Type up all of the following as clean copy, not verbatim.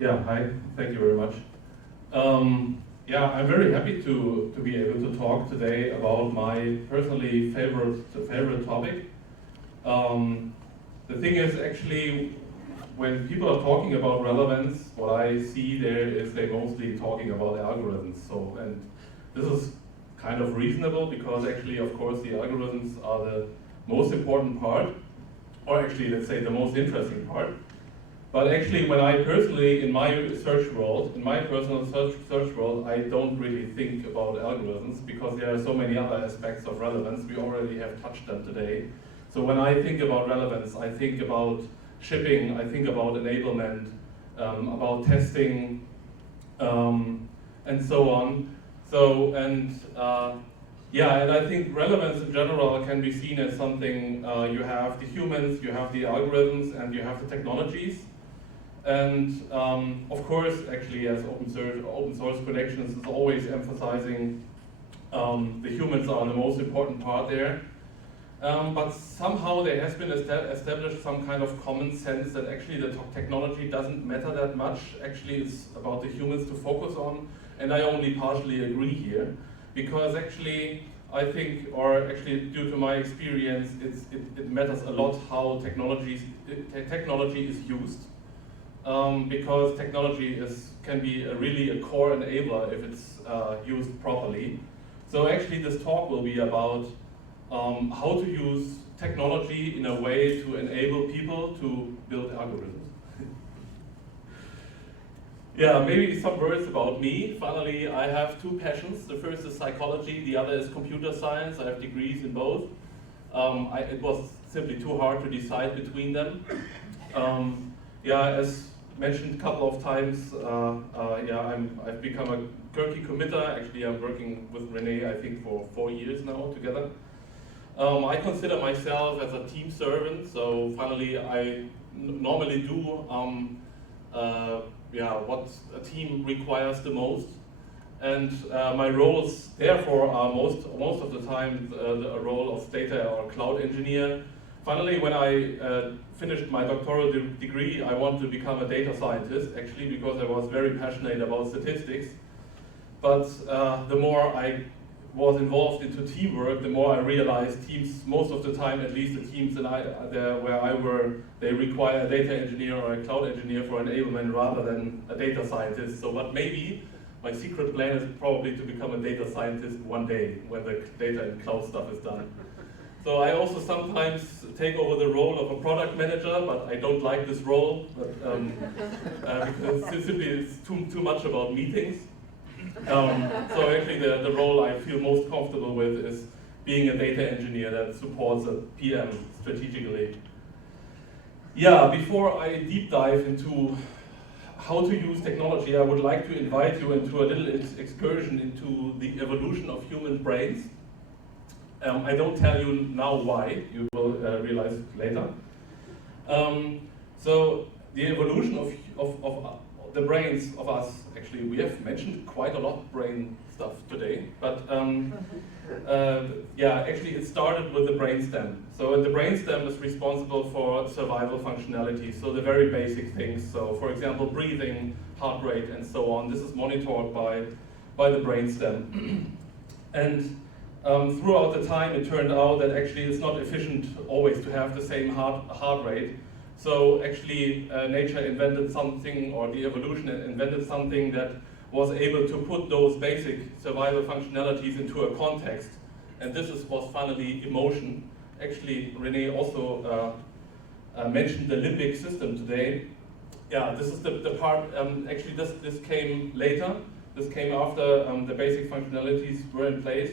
Yeah, hi, thank you very much. Yeah, I'm very happy to be able to talk today about my personally favorite topic. The thing is actually, when people are talking about relevance, what I see there is they're mostly talking about algorithms. So, and this is kind of reasonable because actually, of course, the algorithms are the most important part, or actually, let's say the most interesting part. But actually, when I personally, in my search world, in my personal search world, I don't really think about algorithms because there are so many other aspects of relevance. We already have touched them today. So when I think about relevance, I think about shipping, I think about enablement, about testing, and so on. So, yeah, and I think relevance in general can be seen as something, you have the humans, you have the algorithms, and you have the technologies. And of course, actually, as open source connections is always emphasizing the humans are the most important part there. But somehow there has been established some kind of common sense that actually the technology doesn't matter that much. Actually, it's about the humans to focus on. And I only partially agree here, because actually I think, or actually due to my experience, it matters a lot how technology is used. Because technology can be really a core enabler if it's used properly. So actually this talk will be about how to use technology in a way to enable people to build algorithms. Yeah, maybe some words about me. Finally, I have two passions. The first is psychology, the other is computer science. I have degrees in both. It was simply too hard to decide between them. Yeah, as mentioned a couple of times, yeah, I've become a Gherkin committer. Actually, I'm working with Renee, I think, for 4 years now together. I consider myself as a team servant, so finally I normally do yeah, what a team requires the most. And my roles, therefore, are most of the time a role of data or cloud engineer. Finally, when I finished my doctoral degree, I wanted to become a data scientist, actually, because I was very passionate about statistics. But the more I was involved into teamwork, the more I realized teams, most of the time, at least the teams where I were, they require a data engineer or a cloud engineer for enablement rather than a data scientist. So, but maybe my secret plan is probably to become a data scientist one day when the data and cloud stuff is done. So I also sometimes take over the role of a product manager, but I don't like this role, because simply it's too much about meetings. So actually the role I feel most comfortable with is being a data engineer that supports a PM strategically. Yeah, before I deep dive into how to use technology, I would like to invite you into a little excursion into the evolution of human brains. I don't tell you now why, you will realize it later. So the evolution of the brains of us, actually we have mentioned quite a lot of brain stuff today, but yeah, actually it started with the brainstem. So the brainstem is responsible for survival functionality, so the very basic things. So for example, breathing, heart rate, and so on. This is monitored by the brainstem. And throughout the time, it turned out that actually it's not efficient always to have the same heart rate. So actually, nature invented something, or the evolution invented something that was able to put those basic survival functionalities into a context. And this was finally emotion. Actually, Renee also mentioned the limbic system today. Yeah, this is the part, actually this came later. This came after the basic functionalities were in place.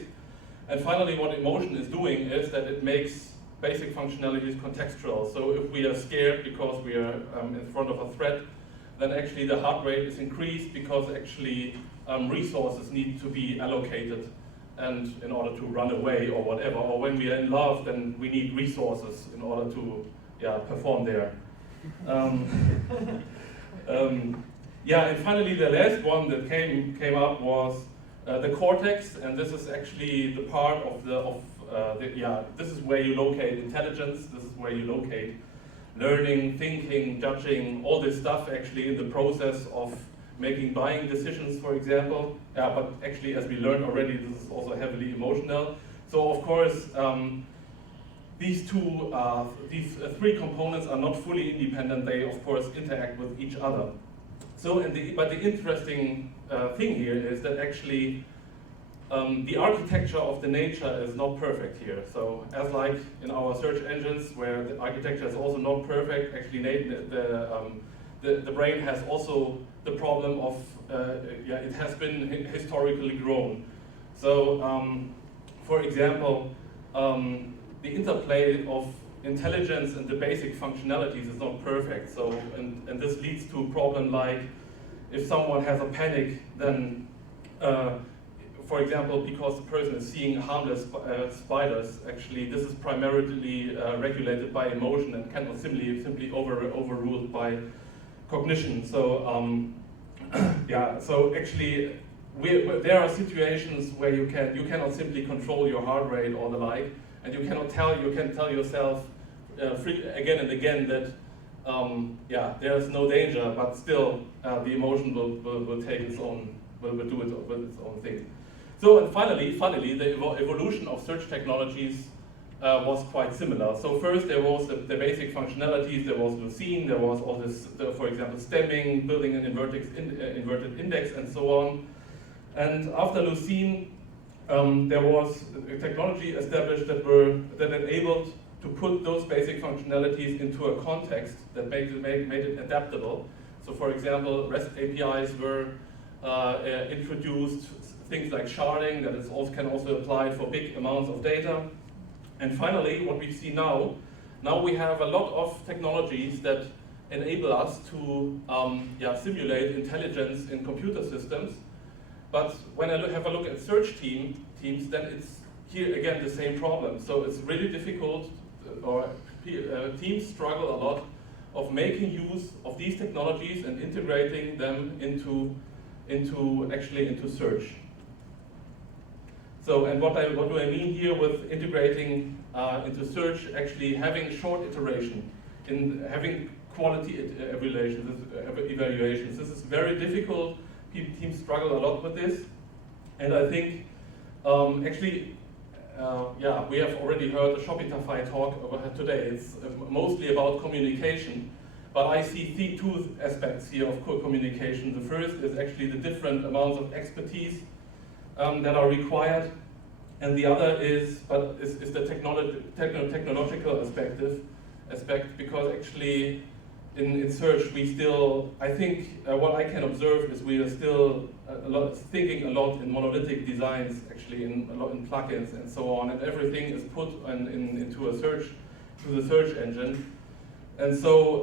And finally, what emotion is doing is that it makes basic functionalities contextual. So if we are scared because we are in front of a threat, then actually the heart rate is increased because actually resources need to be allocated and in order to run away or whatever. Or when we are in love, then we need resources in order to perform there. Yeah, and finally the last one that came up was the cortex, and this is actually the part of this is where you locate intelligence, this is where you locate learning, thinking, judging, all this stuff actually in the process of making buying decisions, for example. But actually, as we learned already, this is also heavily emotional. So of course, these three components are not fully independent. They of course interact with each other. So, but the interesting thing here is that actually the architecture of the nature is not perfect here. So as like in our search engines where the architecture is also not perfect, actually the brain has also the problem of, it has been historically grown. So for example, the interplay of intelligence and the basic functionalities is not perfect. So, and this leads to a problem like if someone has a panic, then for example, because the person is seeing harmless spiders, actually this is primarily regulated by emotion and cannot simply overruled by cognition. So so actually there are situations where you cannot simply control your heart rate or the like, and you can tell yourself again and again that there is no danger, but still the emotion will take its own, will do it with its own thing. So, and finally, the evolution of search technologies was quite similar. So first there was the basic functionalities, there was Lucene, there was all this, for example, stemming, building an inverted index, and so on. And after Lucene, there was a technology established that enabled to put those basic functionalities into a context that made it adaptable. So for example, REST APIs were introduced, things like sharding that can also apply for big amounts of data. And finally, what we see now we have a lot of technologies that enable us to simulate intelligence in computer systems. But when I have a look at search teams, then it's here again the same problem. So it's really difficult, or teams struggle a lot of making use of these technologies and integrating them into search. So, and what do I mean here with integrating into search? Actually having short iteration, in having quality evaluations. This is very difficult. Teams struggle a lot with this, and I think we have already heard the Shopify talk today. It's mostly about communication, but I see two aspects here of communication. The first is actually the different amounts of expertise that are required, and the other is the technological aspect, because actually in search we still, I think what I can observe is we are still thinking a lot in monolithic designs, actually a lot in plugins and so on, and everything is put into the search engine. And so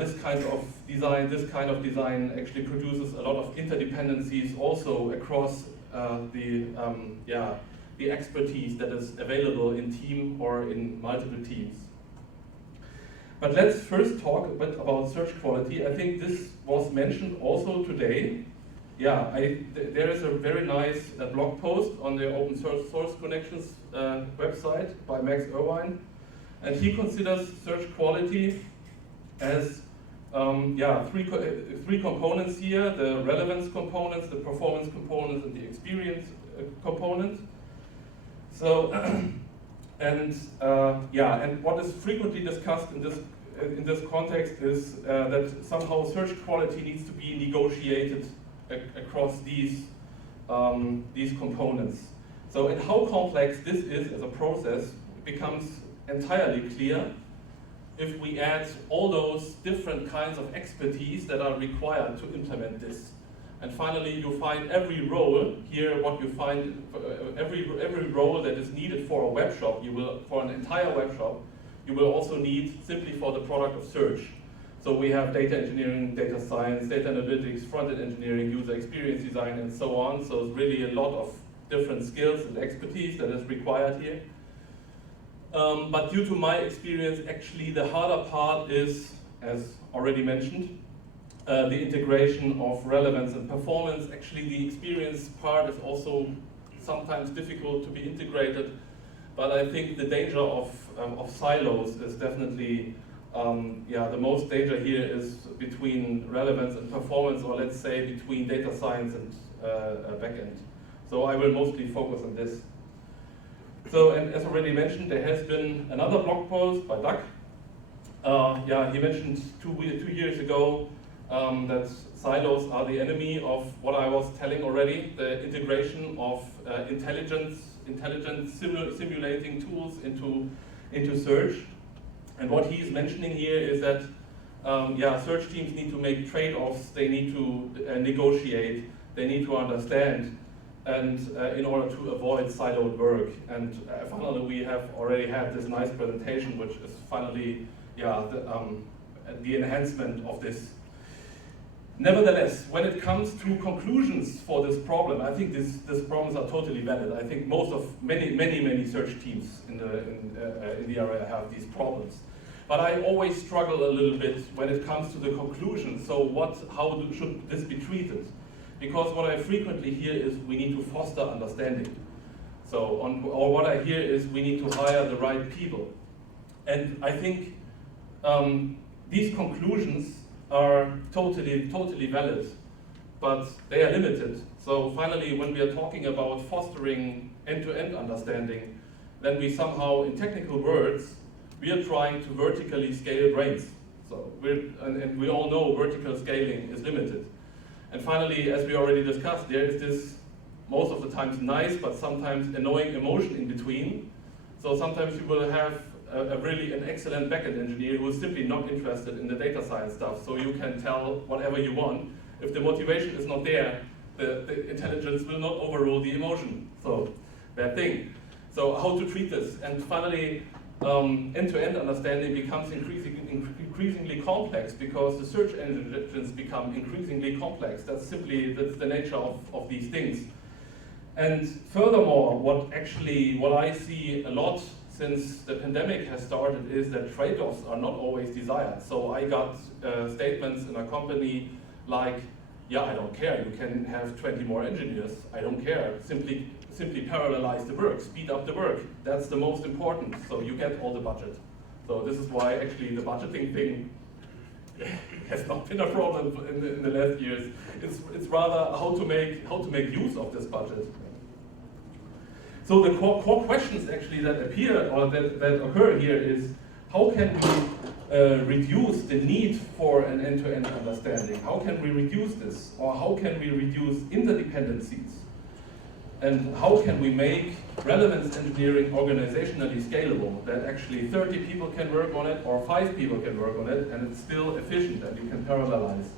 this kind of design actually produces a lot of interdependencies also across the expertise that is available in team or in multiple teams. But let's first talk a bit about search quality. I think this was mentioned also today. There is a very nice blog post on the Open Source Connections website by Max Irvine, and he considers search quality as three components here: the relevance components, the performance components, and the experience component. So, and what is frequently discussed in this context is that somehow search quality needs to be negotiated across these components. So, and how complex this is as a process becomes entirely clear if we add all those different kinds of expertise that are required to implement this. And finally, you find every role here. What you find, every role that is needed for a web shop, for an entire web shop, you will also need simply for the product of search. So we have data engineering, data science, data analytics, front-end engineering, user experience design, and so on. So it's really a lot of different skills and expertise that is required here. But due to my experience, actually the harder part is, as already mentioned, the integration of relevance and performance. Actually, the experience part is also sometimes difficult to be integrated, but I think the danger of silos is definitely the most danger here is between relevance and performance, or let's say between data science and backend. So I will mostly focus on this. So, and as already mentioned, there has been another blog post by Doug. He mentioned two years ago that silos are the enemy of what I was telling already, the integration of intelligent simulating tools into search. And what he's mentioning here is that search teams need to make trade-offs, they need to negotiate, they need to understand, and in order to avoid siloed work. And finally, we have already had this nice presentation, which is finally the enhancement of this. Nevertheless, when it comes to conclusions for this problem, I think these problems are totally valid. I think many search teams in the area have these problems. But I always struggle a little bit when it comes to the conclusion. So how should this be treated? Because what I frequently hear is we need to foster understanding. Or what I hear is we need to hire the right people. And I think these conclusions are totally valid, but they are limited. So finally, when we are talking about fostering end-to-end understanding, then we somehow, in technical words, we are trying to vertically scale brains. So and we all know vertical scaling is limited. And finally, as we already discussed, there is this most of the times nice, but sometimes annoying emotion in between. So sometimes you will have an excellent backend engineer who is simply not interested in the data science stuff. So you can tell whatever you want. If the motivation is not there, the intelligence will not overrule the emotion. So bad thing. So how to treat this? And finally, end-to-end understanding becomes increasingly complex because the search engines become increasingly complex. That's the nature of these things. And furthermore, what I see a lot since the pandemic has started is that trade-offs are not always desired. So I got statements in a company like, yeah, I don't care, you can have 20 more engineers, I don't care, simply parallelize the work, speed up the work, that's the most important, so you get all the budget. So this is why actually the budgeting thing has not been a problem in the last years. It's rather how to make use of this budget. So the core questions actually that appear or that occur here is how can we reduce the need for an end-to-end understanding? How can we reduce this? Or how can we reduce interdependencies? And how can we make relevance engineering organizationally scalable, that actually 30 people can work on it or 5 people can work on it and it's still efficient and you can parallelize?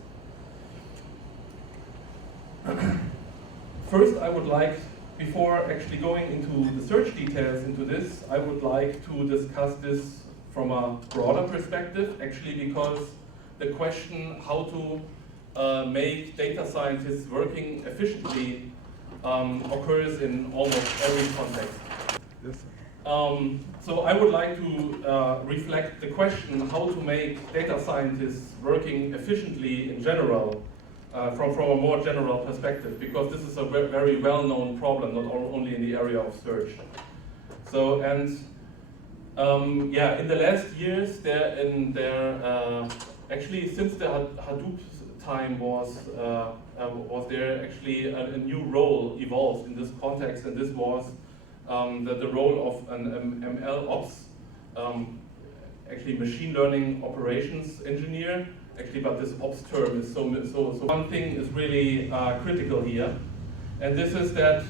First, I would like, before actually going into the search details into this, I would like to discuss this from a broader perspective, actually, because the question how to make data scientists working efficiently occurs in almost every context. Yes. So I would like to reflect the question how to make data scientists working efficiently in general from a more general perspective, because this is a very well-known problem, not only in the area of search. So, and in the last years, actually since the Hadoop time was there actually a new role evolved in this context, and this was the role of an ML ops, actually machine learning operations engineer. Actually, but this ops term is so one thing is really critical here, and this is that.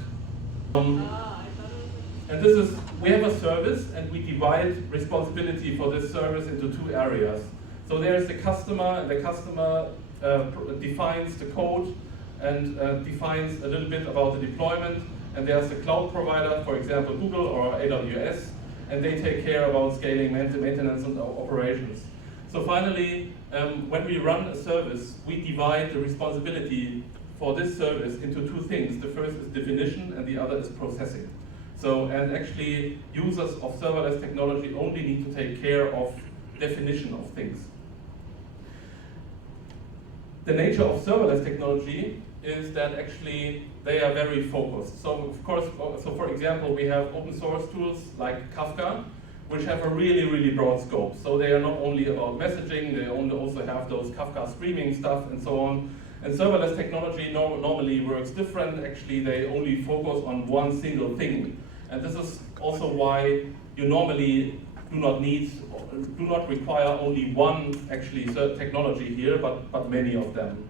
And this is, we have a service and we divide responsibility for this service into 2 areas. So there's the customer, and the customer defines the code and defines a little bit about the deployment, and there's the cloud provider, for example Google or AWS, and they take care about scaling, maintenance and operations. So finally, when we run a service, we divide the responsibility for this service into 2 things. The first is definition and the other is processing. So, and actually users of serverless technology only need to take care of definition of things. The nature of serverless technology is that actually they are very focused. So of course, so for example, we have open source tools like Kafka, which have a really, really broad scope. So they are not only about messaging, they also have those Kafka streaming stuff and so on. And serverless technology normally works different. Actually, they only focus on one single thing. And this is also why you normally do not require only one actually technology here, but many of them.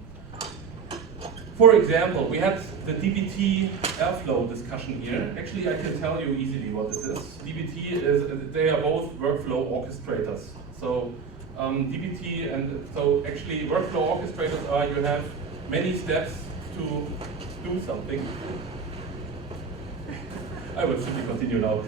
For example, we had the DBT Airflow discussion here. Actually, I can tell you easily what this is. DBT they are both workflow orchestrators. So DBT and so actually workflow orchestrators are you have many steps to do something. I will simply continue now.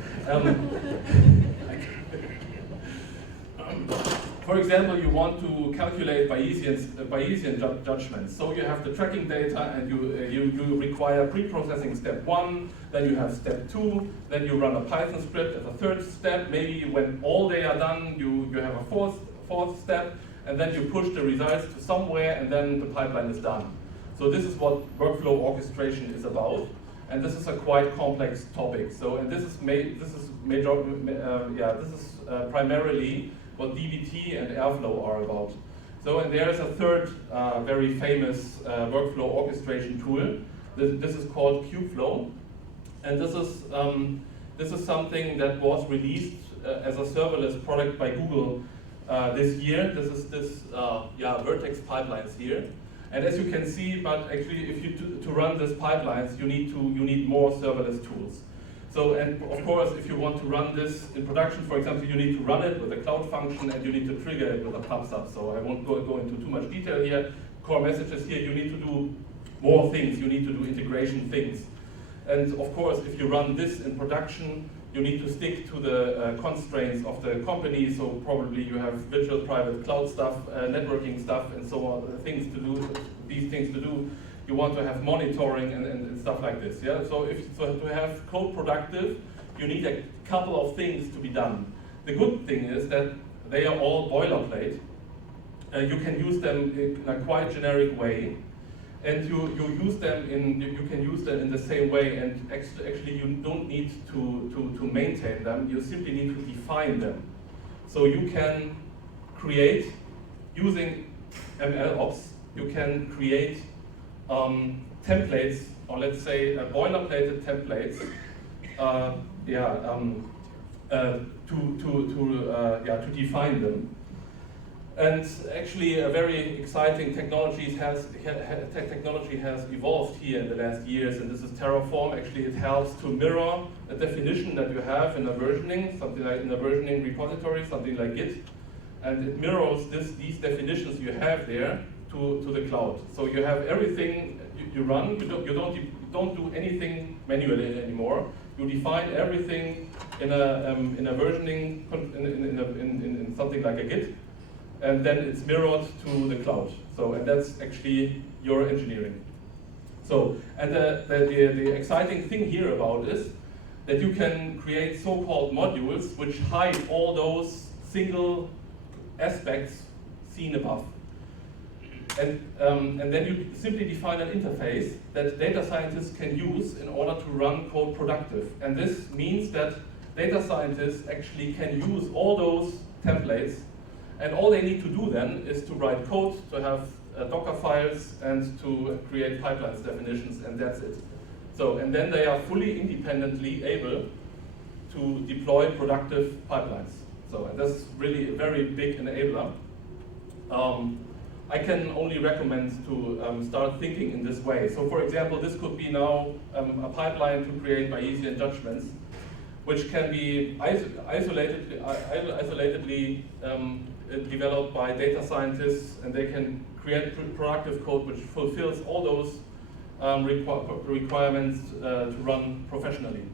For example, you want to calculate Bayesian judgments. So you have the tracking data and you require pre-processing step 1, then you have step 2, then you run a Python script as a third step. Maybe when all they are done, you have a fourth step, and then you push the results to somewhere, and then the pipeline is done. So this is what workflow orchestration is about, and this is a quite complex topic. So, and this is primarily what DBT and Airflow are about. So, and there is a third very famous workflow orchestration tool. This is called Kubeflow, and this is something that was released as a serverless product by Google this year. This is Vertex pipelines here, and as you can see, but actually, if you to run these pipelines, you need more serverless tools. So, and of course, if you want to run this in production, for example, you need to run it with a cloud function and you need to trigger it with a pub sub. So I won't go into too much detail here. Core messages here, you need to do more things. You need to do integration things. And of course, if you run this in production, you need to stick to the constraints of the company. So probably you have virtual private cloud stuff, networking stuff, and so on, these things to do. You want to have monitoring and stuff like this, yeah? So to have code productive, you need a couple of things to be done. The good thing is that they are all boilerplate. You can use them in a quite generic way, and you can use them in the same way. And actually, you don't need to maintain them. You simply need to define them. So you can create using MLOps. You can create templates, or let's say boilerplated templates, to define them. And actually, a very exciting technology has evolved here in the last years, and this is Terraform. Actually, it helps to mirror a definition that you have in a versioning, something like in a versioning repository, something like Git, and it mirrors these definitions you have there to the cloud. So you have everything you run. You don't do anything manually anymore. You define everything in a versioning in something like a Git, and then it's mirrored to the cloud. So, and that's actually your engineering. So, and the exciting thing here about is that you can create so-called modules which hide all those single aspects seen above. And then you simply define an interface that data scientists can use in order to run code productive. And this means that data scientists actually can use all those templates, and all they need to do then is to write code, to have Docker files, and to create pipelines definitions, and that's it. So, and then they are fully independently able to deploy productive pipelines. So, and that's really a very big enabler. I can only recommend to start thinking in this way. So for example, this could be now a pipeline to create Bayesian judgments, which can be isolatedly developed by data scientists, and they can create productive code which fulfills all those requirements to run professionally.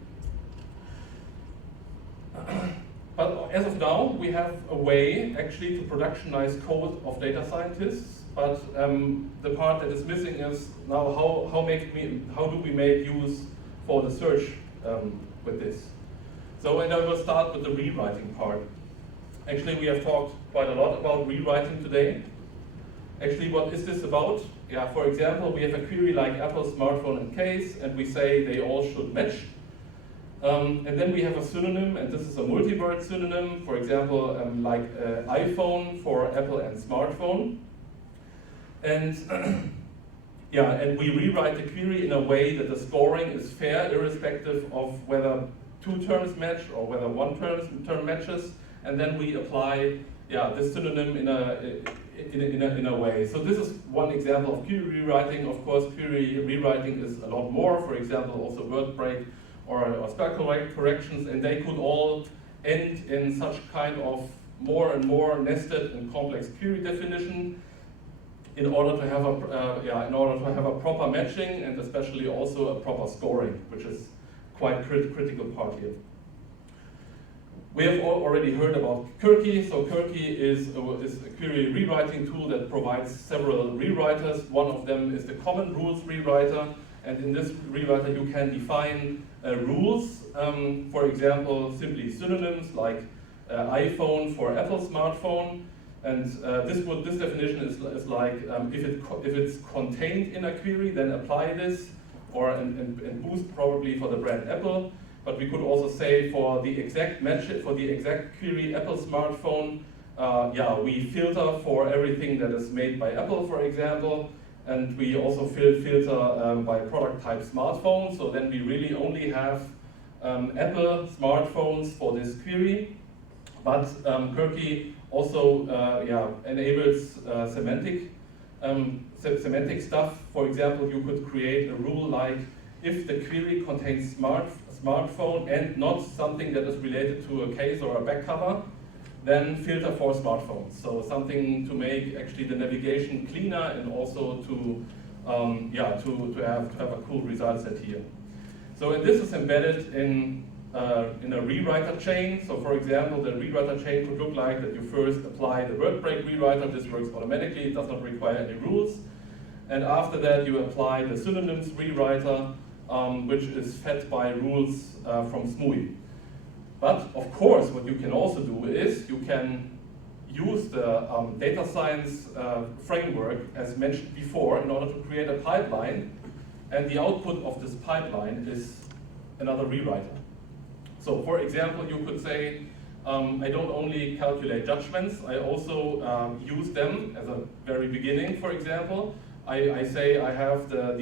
But as of now, we have a way actually to productionize code of data scientists. But the part that is missing is now how do we make use for the search with this? So, and I will start with the rewriting part. Actually, we have talked quite a lot about rewriting today. Actually, what is this about? Yeah, for example, we have a query like Apple, smartphone, and case, and we say they all should match. And then we have a synonym, and this is a multi-word synonym, for example, like iPhone for Apple and smartphone. And yeah, and we rewrite the query in a way that the scoring is fair, irrespective of whether two terms match or whether one term matches, and then we apply this synonym in a way. So this is one example of query rewriting. Of course, query rewriting is a lot more. For example, also word break or spell corrections, and they could all end in such kind of more and more nested and complex query definition in order to have a proper matching and especially also a proper scoring, which is quite critical part here. We have already heard about Kirky. So Kirky is a query rewriting tool that provides several rewriters. One of them is the common rules rewriter, and in this rewriter you can define rules. For example, simply synonyms like iPhone for Apple smartphone. And this definition is like if it's contained in a query, then apply this, or and boost probably for the brand Apple. But we could also say for the exact match, for the exact query Apple smartphone, we filter for everything that is made by Apple, for example, and we also filter by product type smartphone. So then we really only have Apple smartphones for this query. But Kirky also enables semantic stuff. For example, you could create a rule like if the query contains smartphone and not something that is related to a case or a back cover, then filter for smartphones. So something to make actually the navigation cleaner and also to have a cool result set here. So and this is embedded in a rewriter chain. So for example, the rewriter chain could look like that you first apply the word break rewriter. This works automatically, it does not require any rules. And after that you apply the synonyms rewriter, which is fed by rules from SMUI. But of course, what you can also do is you can use the data science framework as mentioned before in order to create a pipeline, and the output of this pipeline is another rewriter. So for example, you could say, I don't only calculate judgments, I also use them as a very beginning, for example. I say I have the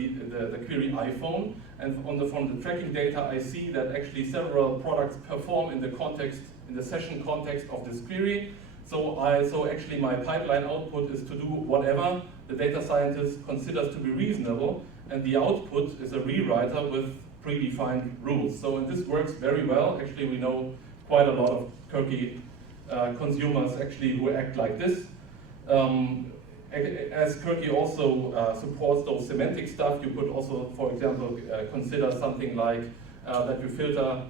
query iPhone, and from the tracking data I see that actually several products perform in the session context of this query. So actually my pipeline output is to do whatever the data scientist considers to be reasonable, and the output is a rewriter with predefined rules. So and this works very well. Actually, we know quite a lot of Kirky consumers actually who act like this. As Kirky also supports those semantic stuff, you could also, for example, consider something like that you filter,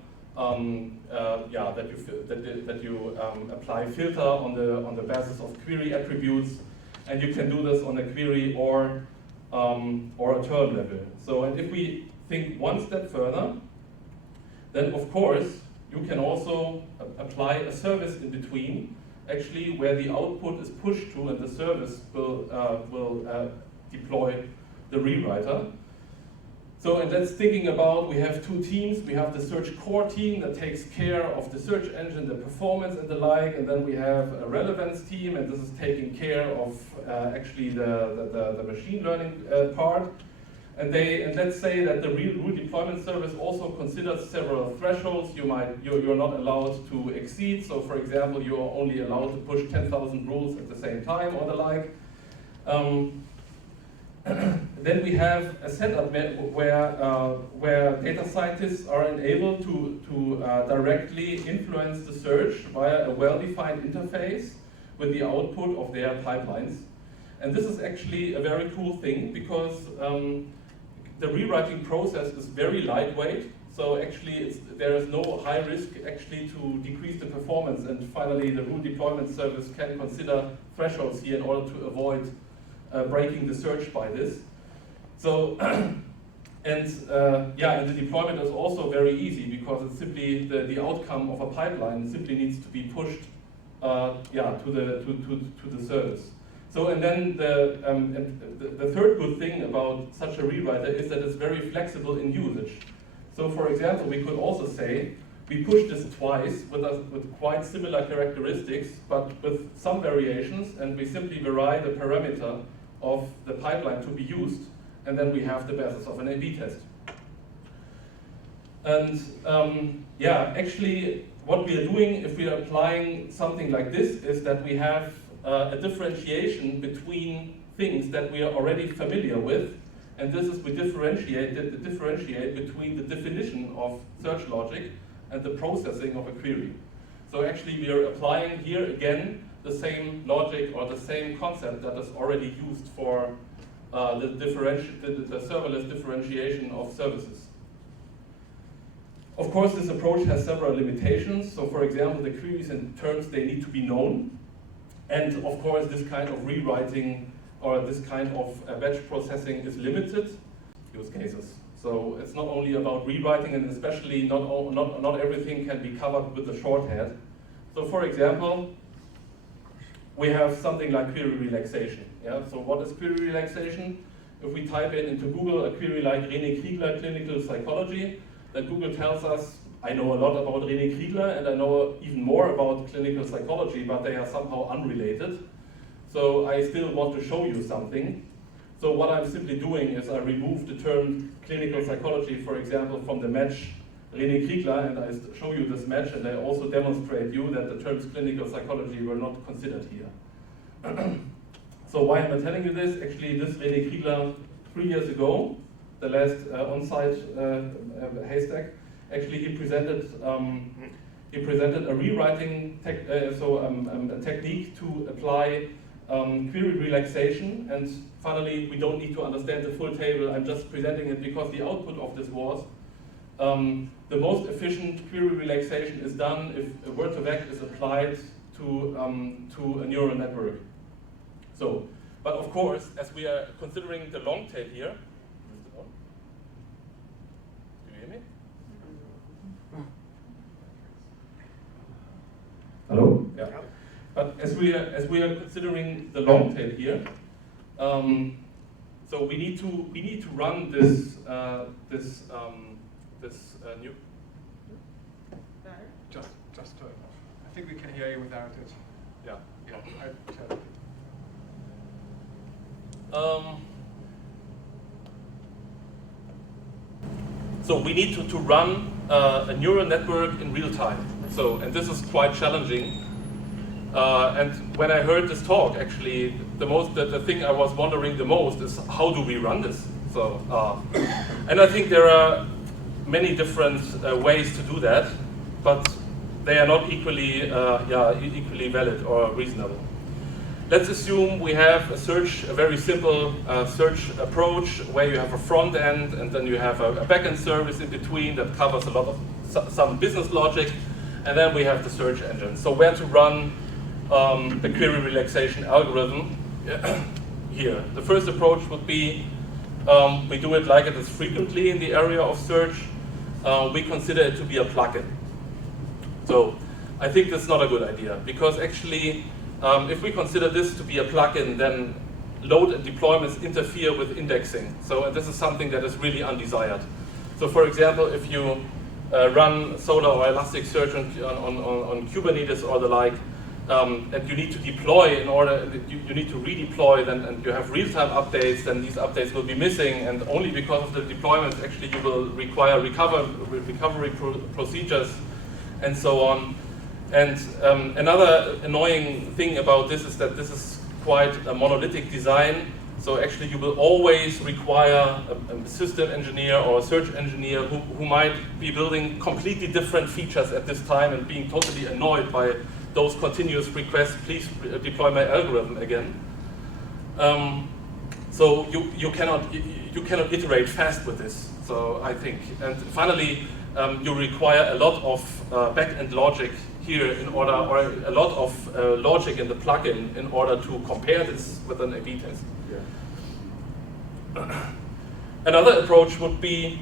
that you apply filter on the basis of query attributes, and you can do this on a query or a term level. So, and if we think one step further, then of course you can also apply a service in between, actually where the output is pushed to and the service will deploy the rewriter. So, and that's thinking about, we have two teams. We have the search core team that takes care of the search engine, the performance and the like, and then we have a relevance team, and this is taking care of actually the machine learning part. And let's say that the rule deployment service also considers several thresholds you're not allowed to exceed. So for example, you're only allowed to push 10,000 rules at the same time or the like. Then we have a setup where data scientists are enabled to directly influence the search via a well-defined interface with the output of their pipelines. And this is actually a very cool thing because the rewriting process is very lightweight. So actually there is no high risk actually to decrease the performance, and finally the rule deployment service can consider thresholds here in order to avoid breaking the search by this. So, and the deployment is also very easy because it's simply the outcome of a pipeline simply needs to be pushed to the service. So, and then the third good thing about such a rewriter is that it's very flexible in usage. So for example, we could also say, we push this twice with quite similar characteristics, but with some variations, and we simply vary the parameter of the pipeline to be used, and then we have the basis of an A/B test. And yeah, actually, what we are doing if we are applying something like this is that we have a differentiation between things that we are already familiar with, and this is we differentiate between the definition of search logic and the processing of a query. So actually we are applying here again the same logic or the same concept that is already used for the serverless differentiation of services. Of course, this approach has several limitations. So for example, the queries and terms, they need to be known. And of course, this kind of rewriting or this kind of batch processing is limited use cases. So it's not only about rewriting, and especially not everything can be covered with the shorthand. So for example, we have something like query relaxation. Yeah? So what is query relaxation? If we type into Google a query like René Kriegler clinical psychology, then Google tells us, I know a lot about René Kriegler and I know even more about clinical psychology, but they are somehow unrelated. So I still want to show you something. So what I'm simply doing is I remove the term clinical psychology, for example, from the match René Kriegler, and I show you this match, and I also demonstrate you that the terms clinical psychology were not considered here. So why am I telling you this? Actually, this René Kriegler 3 years ago, the last on-site haystack, actually he presented a rewriting a technique to apply query relaxation, and finally we don't need to understand the full table. I'm just presenting it because the output of this was the most efficient query relaxation is done if a word-to-vec is applied to a neural network. So, but of course, as we are considering the long tail here, do you hear me? Hello? Yeah. But as we are considering the long tail here, so we need to run this new. Just turn off. I think we can hear you without it. Yeah. Yeah. So we need to run a neural network in real time. So, and this is quite challenging. And when I heard this talk, actually, the thing I was wondering the most is how do we run this? So, and I think there are many different ways to do that, but they are not equally valid or reasonable. Let's assume we have a very simple search approach where you have a front end and then you have a back-end service in between that covers a lot of some business logic, and then we have the search engine. So where to run the query relaxation algorithm here. The first approach would be we do it like it is frequently in the area of search. We consider it to be a plugin. So I think that's not a good idea, because actually if we consider this to be a plugin, then load and deployments interfere with indexing. So this is something that is really undesired. So for example, if you run Solr or Elasticsearch on Kubernetes or the like, and you need to deploy in order, you need to redeploy, and you have real-time updates, then these updates will be missing, and only because of the deployments actually you will require recovery procedures and so on. And another annoying thing about this is that this is quite a monolithic design. So actually you will always require a system engineer or a search engineer who might be building completely different features at this time and being totally annoyed by those continuous requests, please deploy my algorithm again. So you cannot iterate fast with this, so I think. And finally, you require a lot of back-end logic here in order, or a lot of logic in the plugin in order to compare this with an A/B test. Yeah. Another approach would be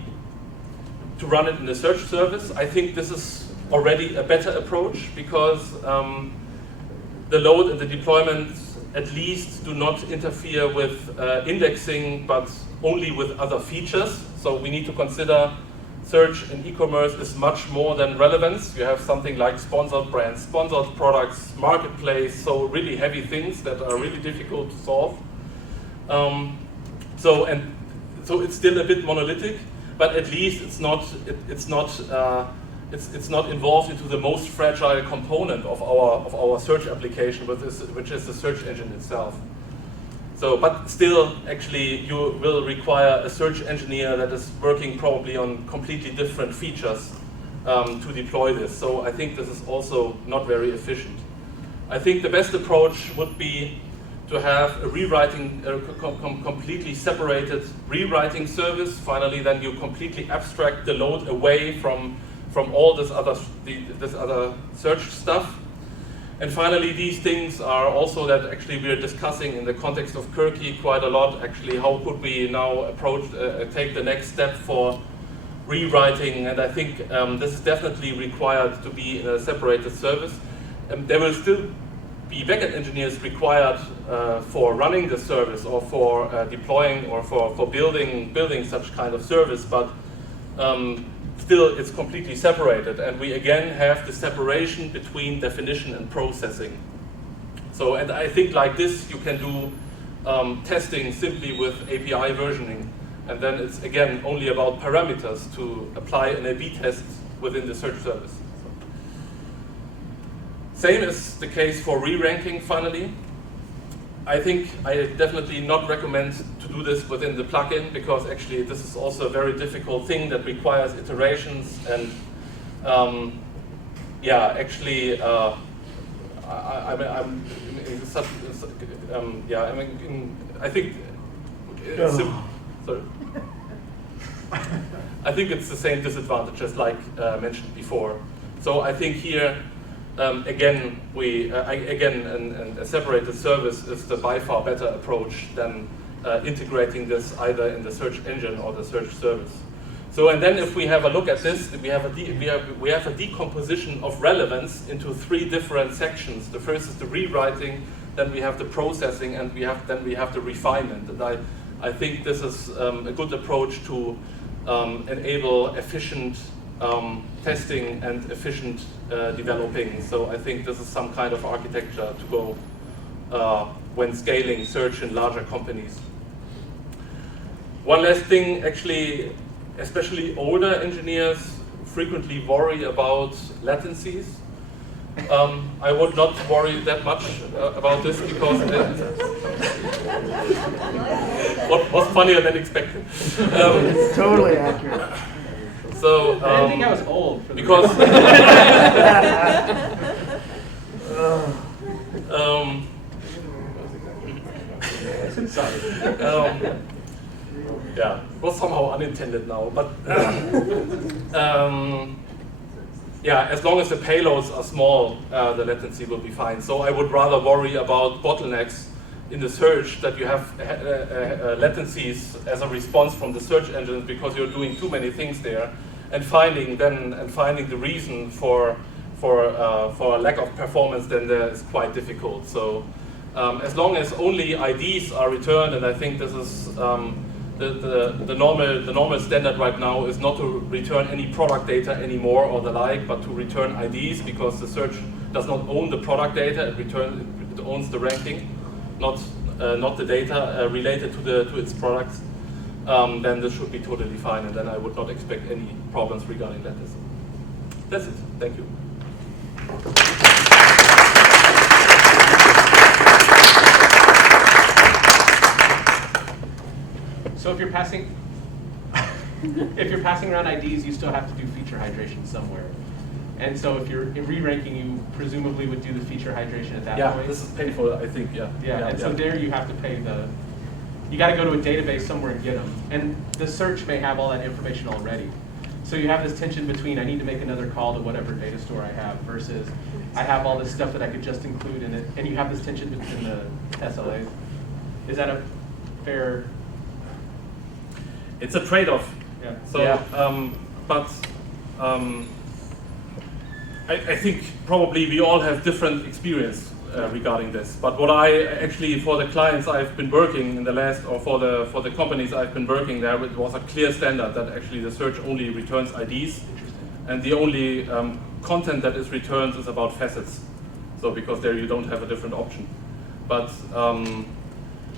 to run it in a search service. I think this is already a better approach because the load and the deployment at least do not interfere with indexing, but only with other features. So we need to consider search in e-commerce is much more than relevance. You have something like sponsored brands, sponsored products, marketplace, so really heavy things that are really difficult to solve. So it's still a bit monolithic, but at least it's not involved into the most fragile component of our search application, which is the search engine itself. So, but still, actually, you will require a search engineer that is working probably on completely different features to deploy this. So I think this is also not very efficient. I think the best approach would be to have a rewriting, completely separated rewriting service. Finally, then you completely abstract the load away from all this other search stuff. And finally, these things are also that actually we are discussing in the context of Kirky quite a lot. Actually, how could we now approach, take the next step for rewriting? And I think this is definitely required to be in a separated service. There will still be backend engineers required for running the service or for deploying or for building such kind of service, but still it's completely separated, and we again have the separation between definition and processing. So, and I think like this you can do testing simply with API versioning, and then it's again only about parameters to apply an A/B test within the search service. Same is the case for re-ranking, finally. I think I definitely not recommend to do this within the plugin, because actually this is also a very difficult thing that requires iterations, and yeah, actually I'm in such, yeah, I mean, I think it's sorry. I think it's the same disadvantages like mentioned before. So I think here, again, a separated service is the by far better approach than integrating this either in the search engine or the search service. So, and then if we have a look at this, we have a decomposition of relevance into 3 different sections. The first is the rewriting, then we have the processing, and then we have the refinement. And I think this is a good approach to enable efficient testing and efficient developing. So I think this is some kind of architecture to go when scaling search in larger companies. One last thing, actually, especially older engineers frequently worry about latencies. I would not worry that much about this, because what was funnier than expected. It's totally accurate. I So, didn't think I was old for the because yeah, it was somehow unintended now, but yeah, as long as the payloads are small, the latency will be fine. So I would rather worry about bottlenecks in the search, that you have latencies as a response from the search engines because you're doing too many things there, and finding the reason for a lack of performance, then there is quite difficult. So as long as only IDs are returned, and I think this is the normal standard right now is not to return any product data anymore or the like, but to return IDs, because the search does not own the product data; it owns the ranking, not the data related to its products. Then this should be totally fine, and then I would not expect any problems regarding that. That's it. Thank you. So if you're passing around IDs, you still have to do feature hydration somewhere. And so if you're re-ranking, you presumably would do the feature hydration at that point. Yeah, this is painful, I think, yeah. Yeah, so there you have to pay you got to go to a database somewhere and get them. And the search may have all that information already. So you have this tension between, I need to make another call to whatever data store I have, versus I have all this stuff that I could just include in it. And you have this tension between the SLAs. Is that a fair? It's a trade-off. Yeah. So, but I think probably we all have different experience regarding this. But what I actually, for the clients I've been working in the last, or for the companies I've been working there, it was a clear standard that actually the search only returns IDs, and the only content that is returned is about facets. So because there you don't have a different option. But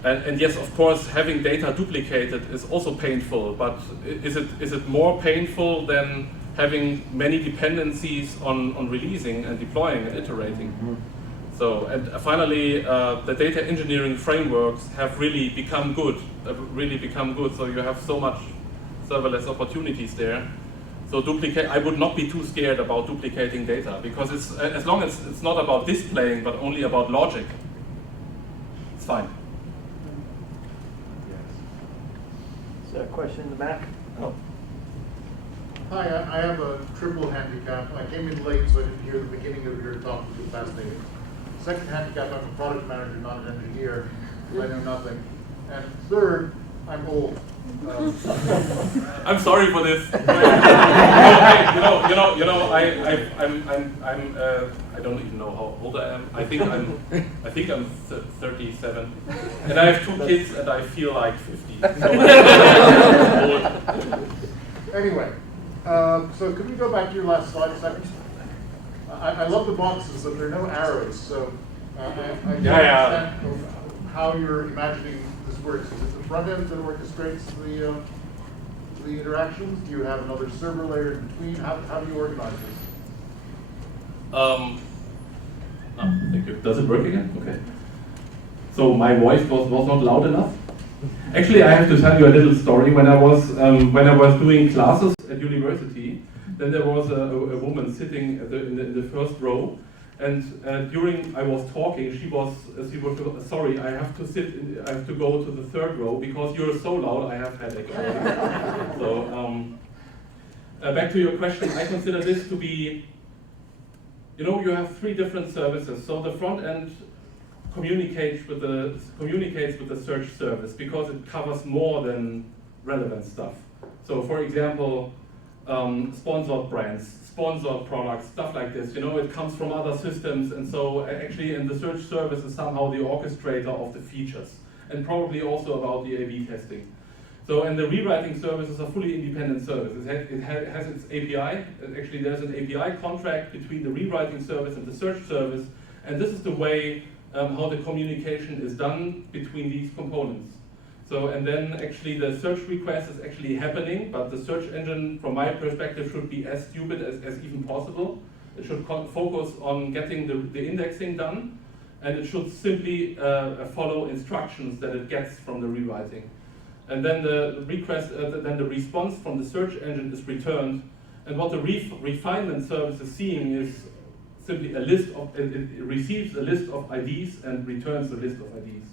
and yes, of course, having data duplicated is also painful. But is it more painful than having many dependencies on releasing and deploying and iterating? So, and finally, the data engineering frameworks have really become good. So you have so much serverless opportunities there. So I would not be too scared about duplicating data, because it's, as long as it's not about displaying, but only about logic, it's fine. So, question in the back? Oh. Hi, I have a triple handicap. I came in late, so I didn't hear the beginning of your talk, which was fascinating. Second handicap, I'm a product manager, not an engineer. I know nothing. And third, I'm old. I'm sorry for this. I don't even know how old I am. I think I'm 37, and I have 2 kids, and I feel like 50. Anyway, so could we go back to your last slide a second? I love the boxes, but there are no arrows, so I don't understand how you're imagining this works. Is it the front end that orchestrates the interactions? Do you have another server layer in between? How do you organize this? Thank you. Does it work again? Okay. So my voice was not loud enough. Actually, I have to tell you a little story. When I was doing classes at university, then there was a woman sitting in the first row, and during I was talking, she was sorry, I have to go to the third row because you're so loud. I have headache. So back to your question, I consider this to be, you have 3 different services. So the front end communicates with the search service because it covers more than relevant stuff. So for example, sponsored brands, sponsored products, stuff like this. It comes from other systems, and so actually, and the search service is somehow the orchestrator of the features, and probably also about the A/B testing. So, and the rewriting service is a fully independent service. It has its API. Actually, there's an API contract between the rewriting service and the search service, and this is the way how the communication is done between these components. So, and then actually the search request is actually happening, but the search engine, from my perspective, should be as stupid as even possible. It should focus on getting the indexing done, and it should simply follow instructions that it gets from the rewriting. And then the response from the search engine is returned, and what the refinement service is seeing is simply a list of, it receives a list of IDs and returns the list of IDs.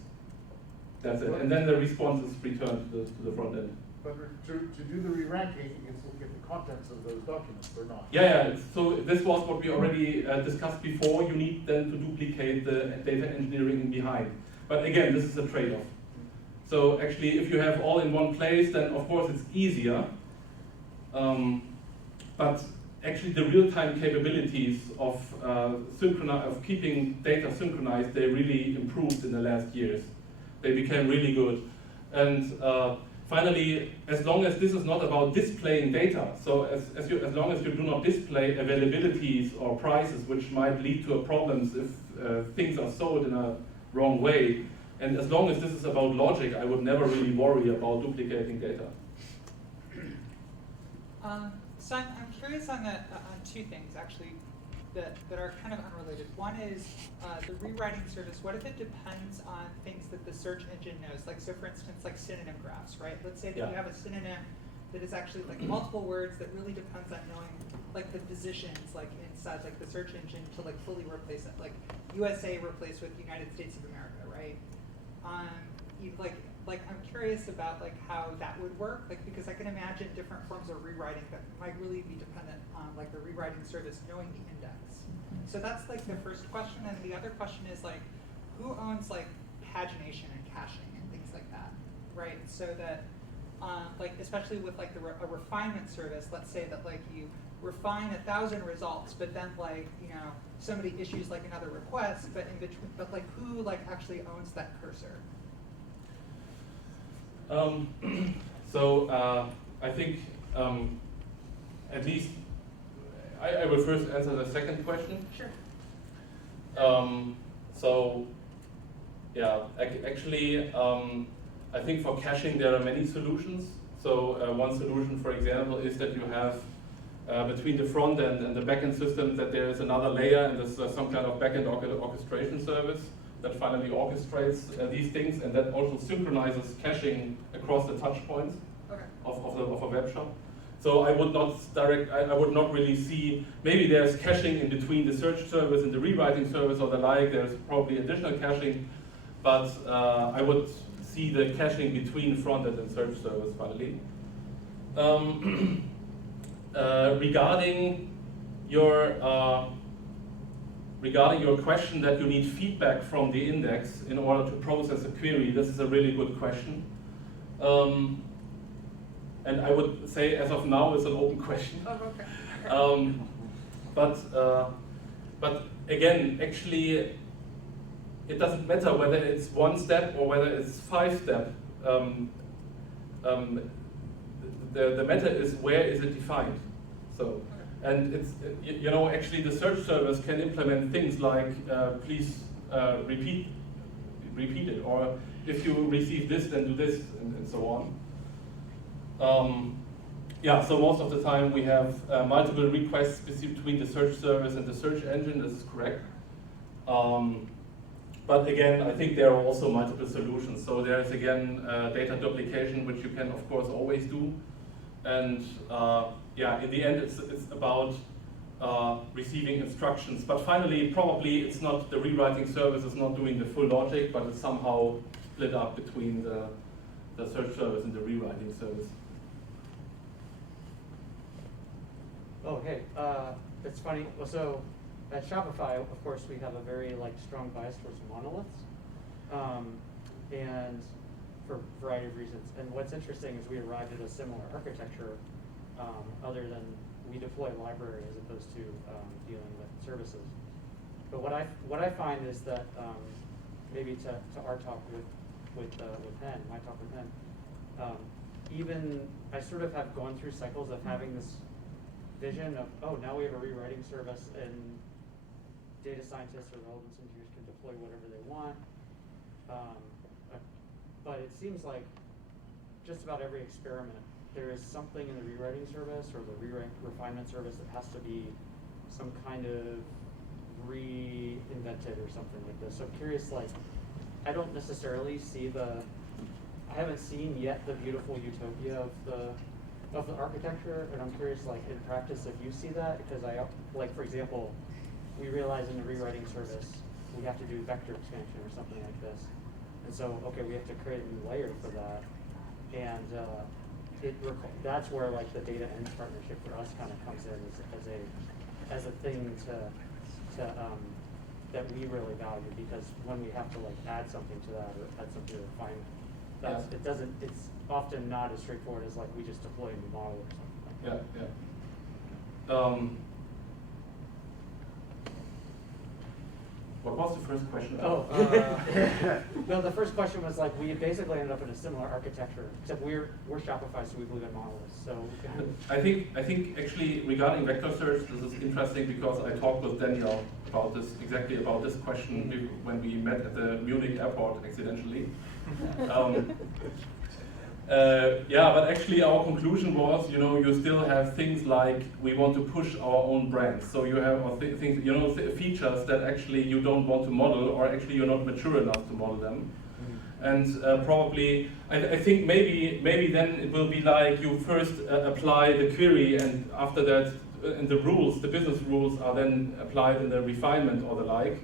That's it. And then the response is returned to the front end. But to do the re-ranking, it's looking at the contents of those documents, or not? Yeah. So this was what we already discussed before. You need then to duplicate the data engineering behind. But again, this is a trade-off. So actually, if you have all in one place, then of course it's easier. But actually, the real-time capabilities of keeping data synchronized, they really improved in the last years. They became really good. And finally, as long as this is not about displaying data, so as long as you do not display availabilities or prices, which might lead to problems if things are sold in a wrong way, and as long as this is about logic, I would never really worry about duplicating data. So I'm curious on 2 things actually that are kind of unrelated. One is the rewriting service. What if it depends on things that the search engine knows? Like, so for instance, like synonym graphs, right? Let's say that you have a synonym that is actually like multiple words that really depends on knowing like the positions like inside like the search engine to like fully replace it. Like USA replaced with United States of America, right? Like I'm curious about like how that would work, like because I can imagine different forms of rewriting that might really be dependent on like the rewriting service knowing the index. So that's like the first question, and the other question is like, who owns like pagination and caching and things like that, right? So that like especially with like a refinement service, let's say that like you refine 1,000 results, but then like, you know, somebody issues like another request, but in between, but like who like actually owns that cursor? I think at least I will first answer the second question. Sure. Actually, I think for caching there are many solutions. So one solution, for example, is that you have between the front end and the backend system that there is another layer, and there's some kind of backend orchestration service that finally orchestrates these things, and that also synchronizes caching across the touch points of a web shop. So I would not really see, maybe there's caching in between the search service and the rewriting service or the like, there's probably additional caching, but I would see the caching between front-end and search service finally. Regarding your question that you need feedback from the index in order to process a query, this is a really good question. And I would say, as of now, it's an open question. Oh, okay. But again, actually, it doesn't matter whether it's one step or whether it's 5 step. The matter is where is it defined. So, and it's actually the search service can implement things like please repeat it, or if you receive this, then do this, and so on. So most of the time we have multiple requests between the search service and the search engine. This is correct. But again, I think there are also multiple solutions. So there is again data duplication, which you can of course always do. And in the end, it's about receiving instructions. But finally, probably it's not the rewriting service is not doing the full logic, but it's somehow split up between the search service and the rewriting service. Oh, hey, it's funny. Well, so at Shopify, of course, we have a very strong bias towards monoliths, and for a variety of reasons. And what's interesting is we arrived at a similar architecture, other than we deploy a library as opposed to dealing with services. But what I find is that maybe to our talk with Penn, my talk with Penn, even I sort of have gone through cycles of having this vision of, oh, now we have a rewriting service and data scientists or relevance engineers can deploy whatever they want. But it seems like just about every experiment, there is something in the rewriting service or the refinement service that has to be some kind of reinvented or something like this. So I'm curious, I don't necessarily see I haven't seen yet the beautiful utopia of the architecture, and I'm curious, in practice, if you see that, because for example, we realize in the rewriting service, we have to do vector expansion or something like this. And so, okay, we have to create a new layer for that. And that's where the data eng partnership for us kind of comes in as a thing that we really value, because when we have to add something to that or add something to refine, it's often not as straightforward as we just deploy a new model or something like that. What was the first question? Oh, no, the first question was we basically ended up in a similar architecture, except we're Shopify, so we believe in monoliths. So I think actually regarding vector search, this is interesting because I talked with Daniel about this question when we met at the Munich airport accidentally. But actually our conclusion was, you still have things like we want to push our own brands. So you have things, features that actually you don't want to model, or actually you're not mature enough to model them. And probably, I think maybe then it will be you first apply the query, and after that, and the business rules are then applied in the refinement or the like.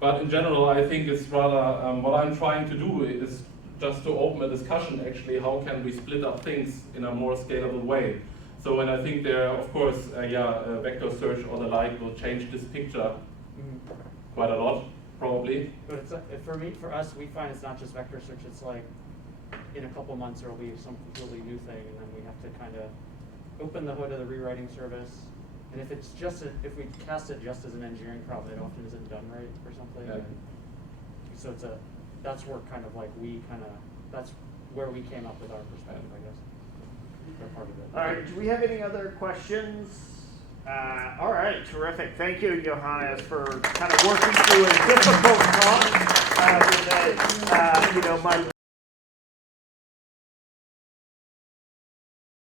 But in general, I think it's rather, what I'm trying to do is just to open a discussion, actually, how can we split up things in a more scalable way. So, and I think there, of course, vector search or the like will change this picture quite a lot, probably. But it's for us, we find it's not just vector search. It's in a couple months there will be some completely new thing, and then we have to kind of open the hood of the rewriting service, And if it's just if we cast it just as an engineering problem, it often isn't done right or something. Yeah. And so that's where kind of like that's where we came up with our perspective, I guess. That part of it. All right, do we have any other questions? All right, terrific. Thank you, Johannes, for kind of working through a difficult talk today. My